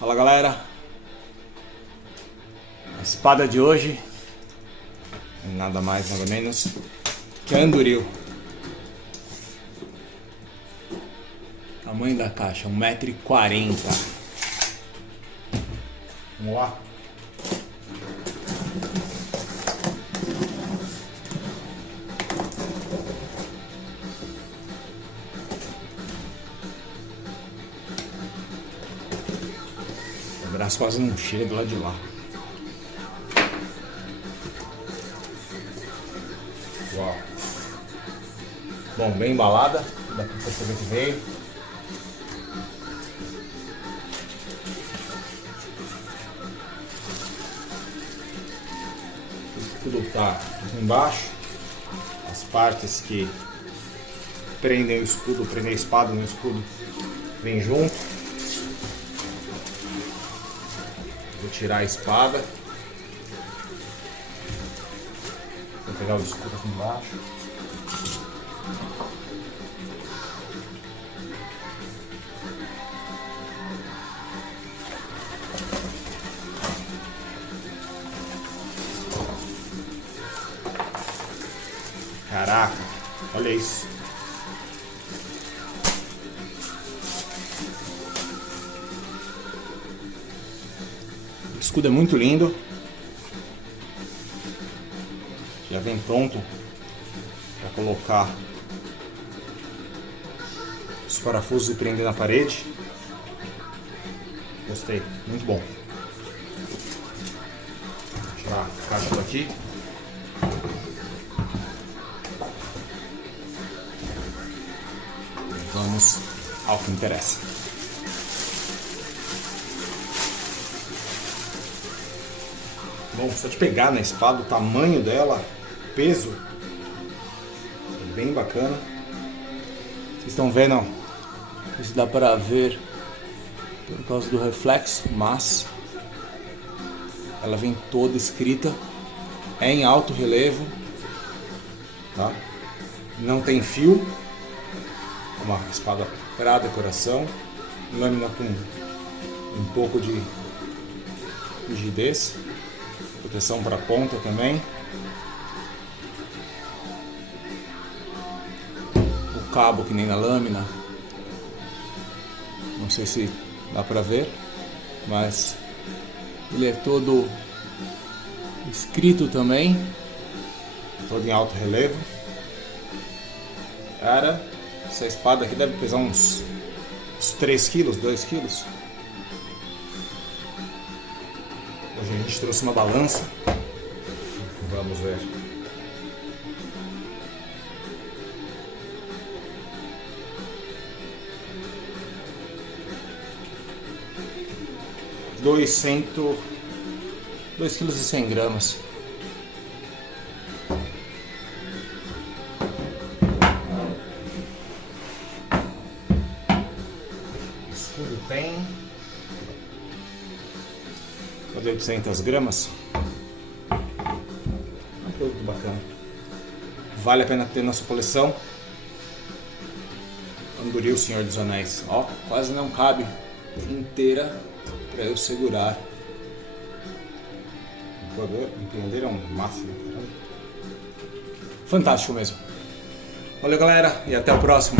Fala galera, a espada de hoje é nada mais nada menos que a Anduril. Tamanho da caixa 1,40 m. Vamos lá. O braço quase não chega do lado de lá. Uau. Bom, bem embalada, dá pra perceber que veio. O escudo tá aqui embaixo. As partes que prendem o escudo, prendem a espada no escudo, vem junto. Vou tirar a espada. Vou pegar o escudo aqui embaixo. Caraca, olha isso. O escudo é muito lindo. Já vem pronto para colocar os parafusos e prender na parede. Gostei, muito bom. Vou tirar a caixa daqui. Vamos ao que interessa. Bom, só de pegar na espada, o tamanho dela, o peso, é bem bacana. Vocês estão vendo, ó, isso dá para ver por causa do reflexo, mas ela vem toda escrita, é em alto relevo, tá? Não tem fio, uma espada para decoração, lâmina com um pouco de rigidez. Proteção para a ponta também. O cabo que nem na lâmina. Não sei se dá para ver, mas ele é todo escrito também, todo em alto relevo. Cara, essa espada aqui deve pesar uns 3 quilos, 2 quilos. Hoje a gente trouxe uma balança. Vamos ver. Dois quilos e 100 gramas. O escudo tem 800 gramas. Um produto bacana. Vale a pena ter na sua coleção. Anduril, Senhor dos Anéis. Ó, quase não cabe inteira para eu segurar. Entenderam? Máximo. Fantástico mesmo. Valeu, galera, e até o próximo.